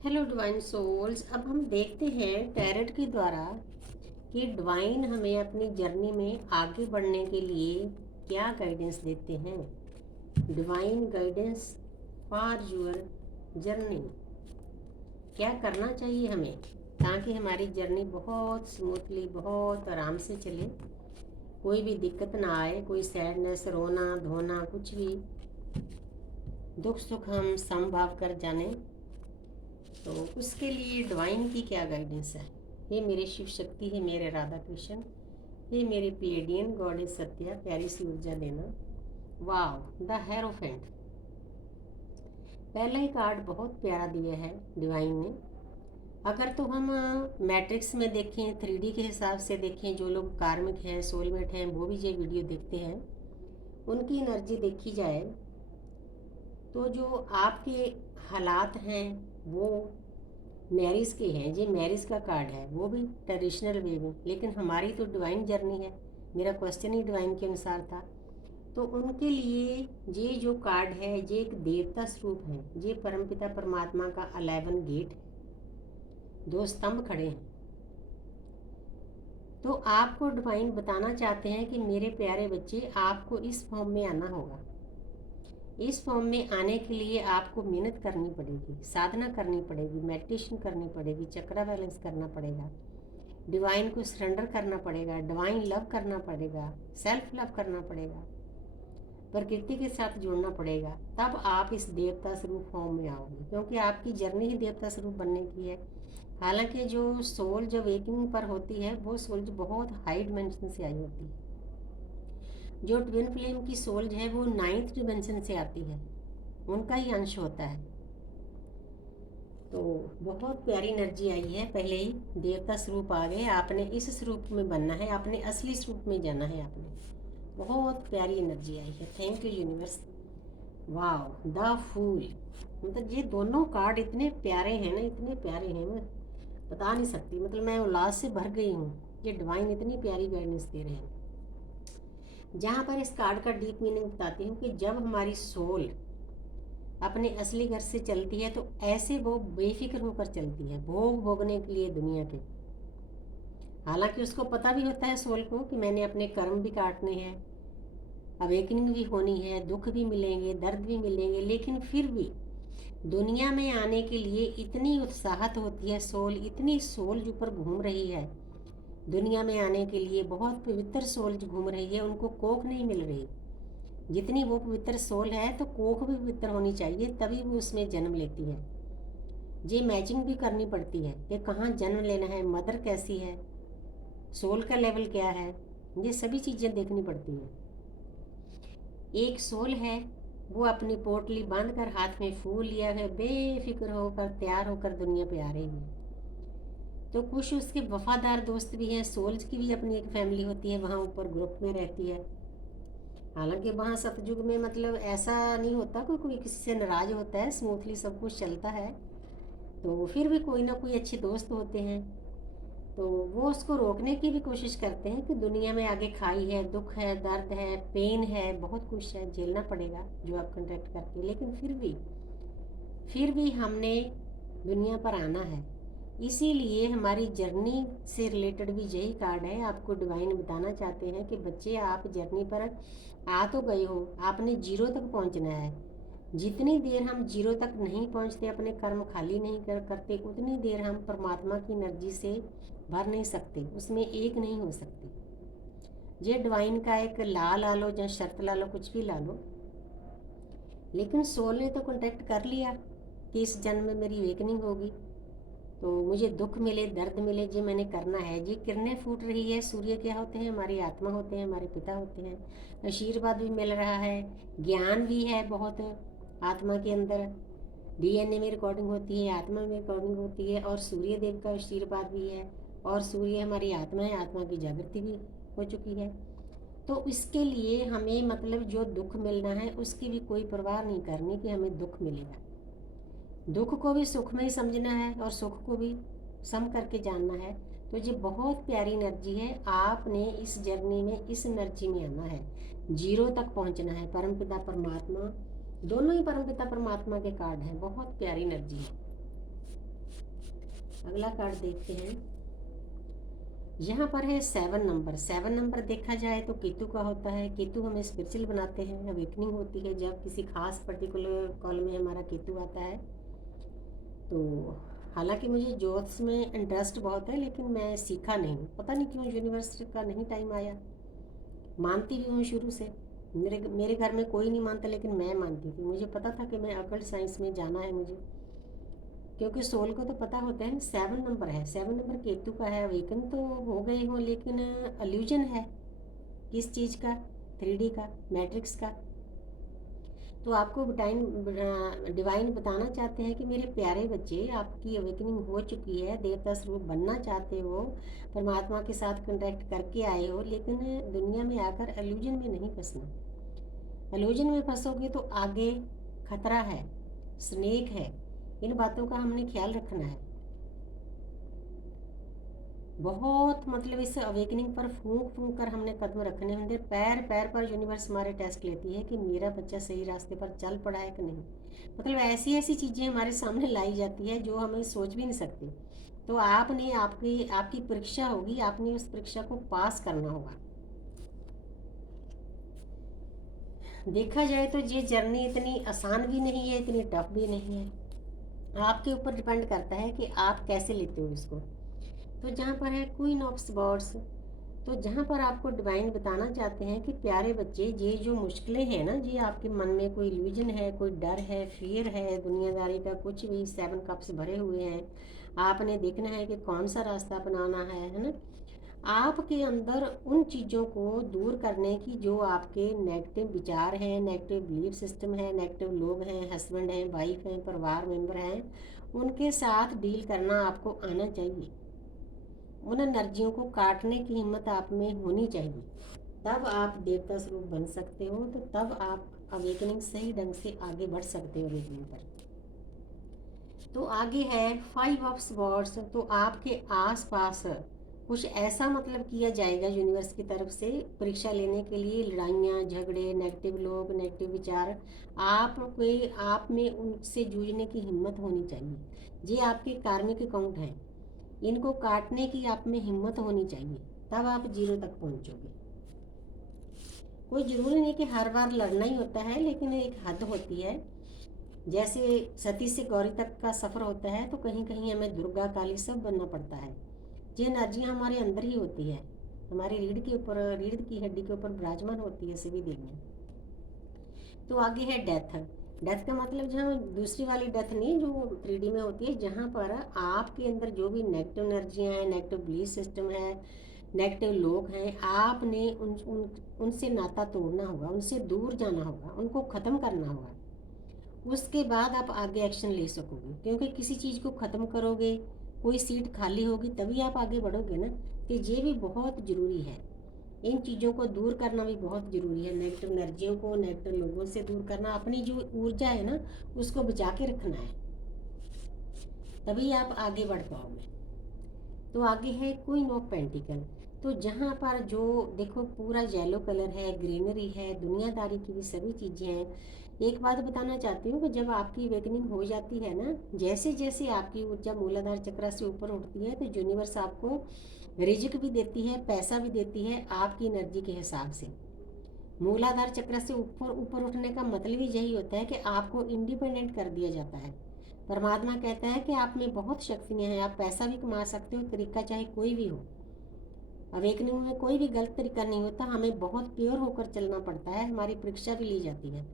Hello divine souls. अब हम देखते हैं टैरेट के द्वारा कि डिवाइन हमें अपनी जर्नी में आगे बढ़ने के लिए क्या गाइडेंस देते हैं। Divine guidance for your journey. क्या करना चाहिए हमें ताकि हमारी जर्नी बहुत स्मूथली, बहुत आराम से चले, कोई भी दिक्कत ना आए, कोई सैडनेस, रोना धोना, कुछ भी दुख सुख हम समभाव कर जाने। तो उसके लिए डिवाइन की क्या गाइडेंस है। हे मेरे शिव शक्ति, है मेरे राधा कृष्ण, हे मेरे प्लेडियन गॉडेस सत्या, प्यारी सी ऊर्जा देना। वाव, द हेरोफेंट। पहला ही कार्ड बहुत प्यारा दिया है डिवाइन ने। अगर तो हम मैट्रिक्स में देखें, 3D के हिसाब से देखें, जो लोग कार्मिक हैं, सोलमेट हैं, वो भी ये वीडियो देखते हैं, उनकी एनर्जी देखी जाए तो जो आपके हालात हैं वो मैरिज के हैं। ये मैरिज का कार्ड है, वो भी ट्रेडिशनल वे में, लेकिन हमारी तो डिवाइन जर्नी है। मेरा क्वेश्चन ही डिवाइन के अनुसार था। तो उनके लिए ये जो कार्ड है ये एक देवता स्वरूप है। ये परमपिता परमात्मा का 11 गेट है, दो स्तंभ खड़े हैं। तो आपको डिवाइन बताना चाहते हैं कि मेरे प्यारे बच्चे, आपको इस फॉर्म में आना होगा। इस फॉर्म में आने के लिए आपको मेहनत करनी पड़ेगी, साधना करनी पड़ेगी, मेडिटेशन करनी पड़ेगी, चक्रा बैलेंस करना पड़ेगा, डिवाइन को सरेंडर करना पड़ेगा, डिवाइन लव करना पड़ेगा, सेल्फ लव करना पड़ेगा, प्रकृति के साथ जुड़ना पड़ेगा। तब आप इस देवता स्वरूप फॉर्म में आओगे, क्योंकि आपकी जर्नी ही देवता स्वरूप बनने की है। हालांकि जो सोल जो वेकिंग पर होती है वो सोल जो बहुत हाई डिमेंशन से आई होती है। जो ट्विन फ्लेम की सोल है वो 9th डिमेंशन से आती है, उनका ही अंश होता है। तो बहुत प्यारी एनर्जी आई है। पहले ही देवता स्वरूप आ गए, आपने इस स्वरूप में बनना है, आपने असली स्वरूप में जाना है। आपने बहुत प्यारी एनर्जी आई है। Thank you universe. वाह, द फूल। मतलब ये दोनों कार्ड इतने प्यारे हैं ना, इतने प्यारे हैं, मैं बता नहीं सकती। मतलब मैं उल्लास से भर गई हूँ। ये डिवाइन इतनी प्यारी गाइडेंस दे रहे हैं। जहाँ पर इस कार्ड का डीप मीनिंग बताती हूँ कि जब हमारी सोल अपने असली घर से चलती है तो ऐसे वो बेफिक्र होकर चलती है, भोग भोगने के लिए दुनिया के। हालांकि उसको पता भी होता है सोल को कि मैंने अपने कर्म भी काटने हैं, अवेकनिंग भी होनी है, दुख भी मिलेंगे, दर्द भी मिलेंगे, लेकिन फिर भी दुनिया में आने के लिए इतनी उत्साहत होती है सोल, इतनी सोल जो ऊपर घूम रही है दुनिया में आने के लिए। बहुत पवित्र सोल जो घूम रही है, उनको कोख नहीं मिल रही। जितनी वो पवित्र सोल है तो कोख भी पवित्र होनी चाहिए, तभी वो उसमें जन्म लेती है। ये मैचिंग भी करनी पड़ती है कि कहाँ जन्म लेना है, मदर कैसी है, सोल का लेवल क्या है, ये सभी चीज़ें देखनी पड़ती हैं। एक सोल है वो अपनी पोटली बांध कर हाथ में फूल लिया है, बेफिक्र होकर तैयार होकर दुनिया पे आ रही है। तो कुछ उसके वफादार दोस्त भी हैं। सोल्स की भी अपनी एक फैमिली होती है, वहाँ ऊपर ग्रुप में रहती है। हालांकि वहाँ सतयुग में मतलब ऐसा नहीं होता, कोई कोई किसी से नाराज होता है, स्मूथली सब कुछ चलता है। तो फिर भी कोई ना कोई अच्छे दोस्त होते हैं, तो वो उसको रोकने की भी कोशिश करते हैं कि दुनिया में आगे खाई है, दुख है, दर्द है, पेन है, बहुत कुछ है, झेलना पड़ेगा जो आप कंटेक्ट करके। लेकिन फिर भी हमने दुनिया पर आना है। इसीलिए हमारी जर्नी से रिलेटेड भी यही कार्ड है। आपको डिवाइन बताना चाहते हैं कि बच्चे, आप जर्नी पर आ तो गए हो, आपने जीरो तक पहुंचना है। जितनी देर हम जीरो तक नहीं पहुंचते, अपने कर्म खाली नहीं करते, उतनी देर हम परमात्मा की एनर्जी से भर नहीं सकते, उसमें एक नहीं हो सकते। ये डिवाइन का एक ला लो या शर्त ला लो, कुछ भी ला लो, लेकिन सोल ने तो कॉन्टेक्ट कर लिया कि इस जन्म में मेरी वेकनिंग होगी, तो मुझे दुख मिले, दर्द मिले, ये मैंने करना है। ये किरणें फूट रही है। सूर्य क्या होते हैं? हमारी आत्मा होते हैं, हमारे पिता होते हैं। आशीर्वाद भी मिल रहा है, ज्ञान भी है बहुत आत्मा के अंदर। डीएनए में रिकॉर्डिंग होती है, आत्मा में रिकॉर्डिंग होती है, और सूर्य देव का आशीर्वाद भी है। और सूर्य हमारी आत्मा है, आत्मा की जागृति भी हो चुकी है। तो इसके लिए हमें मतलब जो दुख मिलना है उसकी भी कोई परवाह नहीं करनी कि हमें दुख मिलेगा। दुख को भी सुख में ही समझना है और सुख को भी सम करके जानना है। तो ये बहुत प्यारी एनर्जी है। आपने इस जर्नी में इस एनर्जी में आना है, जीरो तक पहुंचना है। परमपिता परमात्मा, दोनों ही परमपिता परमात्मा के कार्ड हैं। बहुत प्यारी एनर्जी है। अगला कार्ड देखते हैं। यहाँ पर है 7 नंबर। 7 नंबर देखा जाए तो केतु का होता है। केतु हमें स्पिरिचुअल बनाते हैं, अवेकनिंग होती है जब किसी खास पर्टिकुलर कॉल में हमारा केतु आता है। तो हालांकि मुझे ज्योतिष में इंटरेस्ट बहुत है, लेकिन मैं सीखा नहीं, पता नहीं क्यों यूनिवर्स का नहीं टाइम आया। मानती भी हूँ शुरू से, मेरे मेरे घर में कोई नहीं मानता, लेकिन मैं मानती थी। मुझे पता था कि मैं अकल्ट साइंस में जाना है मुझे, क्योंकि सोल को तो पता होता है। 7 नंबर है, 7 नंबर केतु का है। अवेकन तो हो गए हो, लेकिन अल्यूजन है किस चीज़ का? 3D का, मैट्रिक्स का। तो आपको डिवाइन बताना चाहते हैं कि मेरे प्यारे बच्चे, आपकी अवेकनिंग हो चुकी है, देवता स्वरूप बनना चाहते हो, परमात्मा के साथ कंटेक्ट करके आए हो, लेकिन दुनिया में आकर अल्यूजन में नहीं फंसना। अल्यूजन में फंसोगे तो आगे खतरा है, स्नेक है। इन बातों का हमने ख्याल रखना है बहुत। मतलब इस अवेकनिंग पर फूंक फूंक कर हमने कदम रखने होंगे। पैर पैर पर यूनिवर्स हमारे टेस्ट लेती है कि मेरा बच्चा सही रास्ते पर चल पड़ा है कि नहीं। मतलब ऐसी ऐसी चीज़ें हमारे सामने लाई जाती है जो हमें सोच भी नहीं सकते। तो आपने आपकी आपकी परीक्षा होगी, आपने उस परीक्षा को पास करना होगा। देखा जाए तो ये जर्नी इतनी आसान भी नहीं है, इतनी टफ भी नहीं है। आपके ऊपर डिपेंड करता है कि आप कैसे लेते हो इसको। तो जहाँ पर है क्वीन ऑफ स्वॉर्ड्स, तो जहाँ पर आपको डिवाइन बताना चाहते हैं कि प्यारे बच्चे, ये जो मुश्किलें हैं ना, ये आपके मन में कोई इल्यूजन है, कोई डर है, फियर है, दुनियादारी का कुछ भी, 7 कप्स भरे हुए हैं। आपने देखना है कि कौन सा रास्ता अपनाना है ना। आपके अंदर उन चीज़ों को दूर करने की, जो आपके नेगेटिव विचार हैं, नेगेटिव बिलीफ सिस्टम है, नेगेटिव लोग हैं, हस्बैंड हैं, वाइफ हैं, परिवार मेंबर हैं, उनके साथ डील करना आपको आना चाहिए। उन एनर्जियों को काटने की हिम्मत आप में होनी चाहिए, तब आप देवता स्वरूप बन सकते हो। तो तब आप अवेकनिंग सही ढंग से आगे बढ़ सकते हो अवेकनिंग पर। तो आगे है 5 ऑफ स्वॉर्ड्स। तो आपके आसपास कुछ ऐसा मतलब किया जाएगा यूनिवर्स की तरफ से परीक्षा लेने के लिए, लड़ाइयाँ झगड़े, नेगेटिव लोग, नेगेटिव विचार, आप में उनसे जूझने की हिम्मत होनी चाहिए। ये आपके कार्मिक अकाउंट हैं, इनको काटने की आप में हिम्मत होनी चाहिए, तब आप 0 तक पहुंचोगे। कोई ज़रूरी नहीं कि हर बार लड़ना ही होता है, लेकिन एक हद होती है। जैसे सती से गौरी तक का सफ़र होता है, तो कहीं कहीं हमें दुर्गा काली सब बनना पड़ता है। ये एनर्जियाँ हमारे अंदर ही होती है, हमारी रीढ़ के ऊपर, रीढ़ की हड्डी के ऊपर विराजमान होती है सभी देवियाँ। तो आगे है डेथ। डेथ का मतलब जहाँ दूसरी वाली डेथ नहीं, जो 3D में होती है, जहाँ पर आपके अंदर जो भी नेगेटिव एनर्जियाँ हैं, नेगेटिव बिलीफ सिस्टम है, नेगेटिव लोग हैं, आपने उनसे नाता तोड़ना होगा, उनसे दूर जाना होगा, उनको ख़त्म करना होगा। उसके बाद आप आगे एक्शन ले सकोगे, क्योंकि किसी चीज़ को ख़त्म करोगे, कोई सीट खाली होगी, तभी आप आगे बढ़ोगे ना। तो ये भी बहुत ज़रूरी है, इन चीज़ों को दूर करना भी बहुत ज़रूरी है। नेगेटिव एनर्जियों को, नेगेटिव लोगों से दूर करना, अपनी जो ऊर्जा है ना, उसको बचा के रखना है, तभी आप आगे बढ़ पाओगे। तो आगे है क्वीन ऑफ पेंटिकल। तो जहाँ पर जो देखो पूरा येलो कलर है, ग्रीनरी है, दुनियादारी की भी सभी चीज़ें हैं। एक बात बताना चाहती हूँ कि जब आपकी अवेकनिंग हो जाती है ना, जैसे जैसे आपकी ऊर्जा मूलाधार चक्र से ऊपर उठती है, तो यूनिवर्स आपको रिजिक भी देती है, पैसा भी देती है आपकी एनर्जी के हिसाब से। मूलाधार चक्र से ऊपर ऊपर उठने का मतलब ही यही होता है कि आपको इंडिपेंडेंट कर दिया जाता है। परमात्मा कहता है कि आप में बहुत शक्तियाँ हैं, आप पैसा भी कमा सकते हो, तरीका चाहे कोई भी हो। अवेकनिंग में कोई भी गलत तरीका नहीं होता, हमें बहुत प्योर होकर चलना पड़ता है। हमारी परीक्षा भी ली जाती है।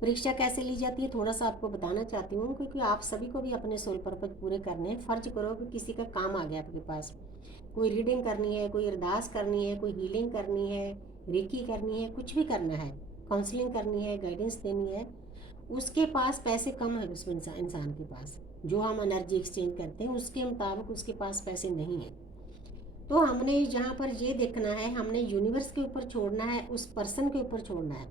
परीक्षा कैसे ली जाती है थोड़ा सा आपको बताना चाहती हूँ, क्योंकि आप सभी को भी अपने सोल पर्पज पूरे करने हैं। फर्ज करो कि किसी का काम आ गया आपके पास, कोई रीडिंग करनी है, कोई अरदास करनी है, कोई हीलिंग करनी है, रेकी करनी है, कुछ भी करना है, काउंसलिंग करनी है, गाइडेंस देनी है। उसके पास पैसे कम है, उस इंसान के पास जो हम एनर्जी एक्सचेंज करते हैं उसके मुताबिक उसके पास पैसे नहीं है। तो हमने यहाँ पर ये देखना है, हमने यूनिवर्स के ऊपर छोड़ना है, उस पर्सन के ऊपर छोड़ना है,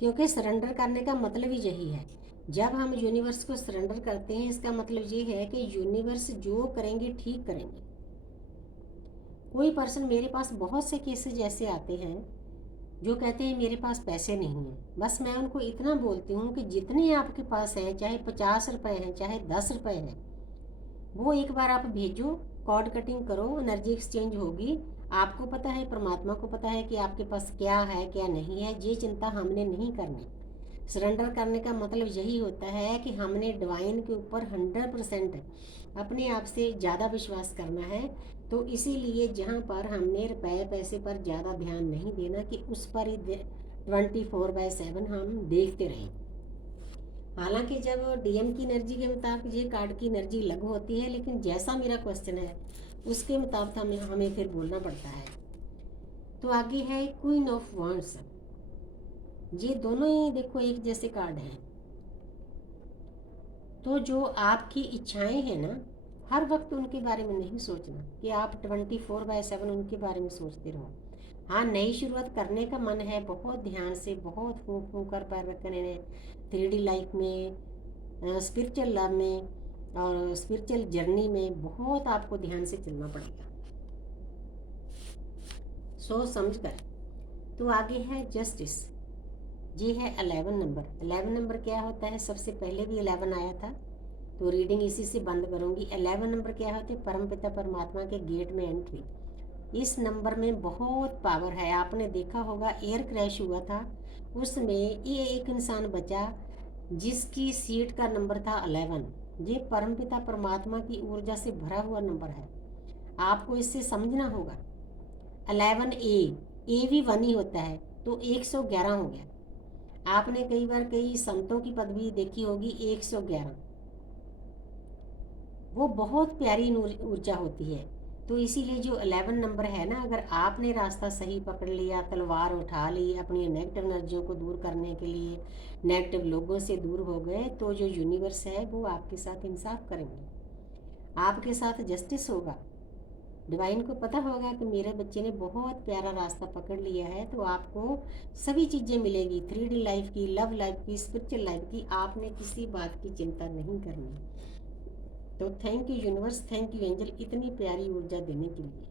क्योंकि सरेंडर करने का मतलब ही यही है। जब हम यूनिवर्स को सरेंडर करते हैं, इसका मतलब ये है कि यूनिवर्स जो करेंगे ठीक करेंगे। कोई पर्सन, मेरे पास बहुत से केसेस ऐसे आते हैं जो कहते हैं मेरे पास पैसे नहीं हैं। बस मैं उनको इतना बोलती हूँ कि जितने आपके पास है, चाहे 50 रुपये हैं, चाहे 10 रुपये हैं, वो एक बार आप भेजो, कॉर्ड कटिंग करो, एनर्जी एक्सचेंज होगी। आपको पता है, परमात्मा को पता है कि आपके पास क्या है क्या नहीं है। ये चिंता हमने नहीं करनी। सरेंडर करने का मतलब यही होता है कि हमने डिवाइन के ऊपर 100% अपने आप से ज़्यादा विश्वास करना है। तो इसीलिए जहाँ पर हमने रुपए पैसे पर ज़्यादा ध्यान नहीं देना कि उस पर ही 24/7 हम देखते रहें। हालांकि जब डीएम की एनर्जी के मुताबिक ये कार्ड की एनर्जी अलग होती है, लेकिन जैसा मेरा क्वेश्चन है उसके मुताबिक हमें फिर बोलना पड़ता है। तो आगे है क्वीन ऑफ वांड्स। ये दोनों ही देखो एक जैसे कार्ड हैं। तो जो आपकी इच्छाएं हैं ना, हर वक्त उनके बारे में नहीं सोचना कि आप 24/7 उनके बारे में सोचते रहो। हाँ, नई शुरुआत करने का मन है, बहुत ध्यान से, बहुत फूंक फूंक कर पैर रखने 3D लाइफ में, स्पिरिचुअल लव में और स्पिरिचुअल जर्नी में बहुत आपको ध्यान से चलना पड़ेगा, सोच समझ कर। तो आगे है जस्टिस। ये है 11 नंबर। 11 नंबर क्या होता है? सबसे पहले भी 11 आया था, तो रीडिंग इसी से बंद करूंगी। 11 नंबर क्या होते हैं? परमपिता परमात्मा के गेट में एंट्री। इस नंबर में बहुत पावर है। आपने देखा होगा एयर क्रैश हुआ था, उसमें ये एक इंसान बचा जिसकी सीट का नंबर था 11। ये परमपिता परमात्मा की ऊर्जा से भरा हुआ नंबर है। आपको इससे समझना होगा। 11 ए भी 1 ही होता है, तो 111 हो गया। आपने कई बार कई संतों की पदवी देखी होगी 111, वो बहुत प्यारी ऊर्जा होती है। तो इसीलिए जो 11 नंबर है ना, अगर आपने रास्ता सही पकड़ लिया, तलवार उठा ली अपनी नेगेटिव एनर्जियों को दूर करने के लिए, नेगेटिव लोगों से दूर हो गए, तो जो यूनिवर्स है वो आपके साथ इंसाफ करेंगे, आपके साथ जस्टिस होगा। डिवाइन को पता होगा कि मेरे बच्चे ने बहुत प्यारा रास्ता पकड़ लिया है, तो आपको सभी चीज़ें मिलेगी, 3D लाइफ की, लव लाइफ की, स्पिरिचुअल लाइफ की। आपने किसी बात की चिंता नहीं करनी। तो thank you universe, thank you angel, इतनी प्यारी ऊर्जा देने के लिए।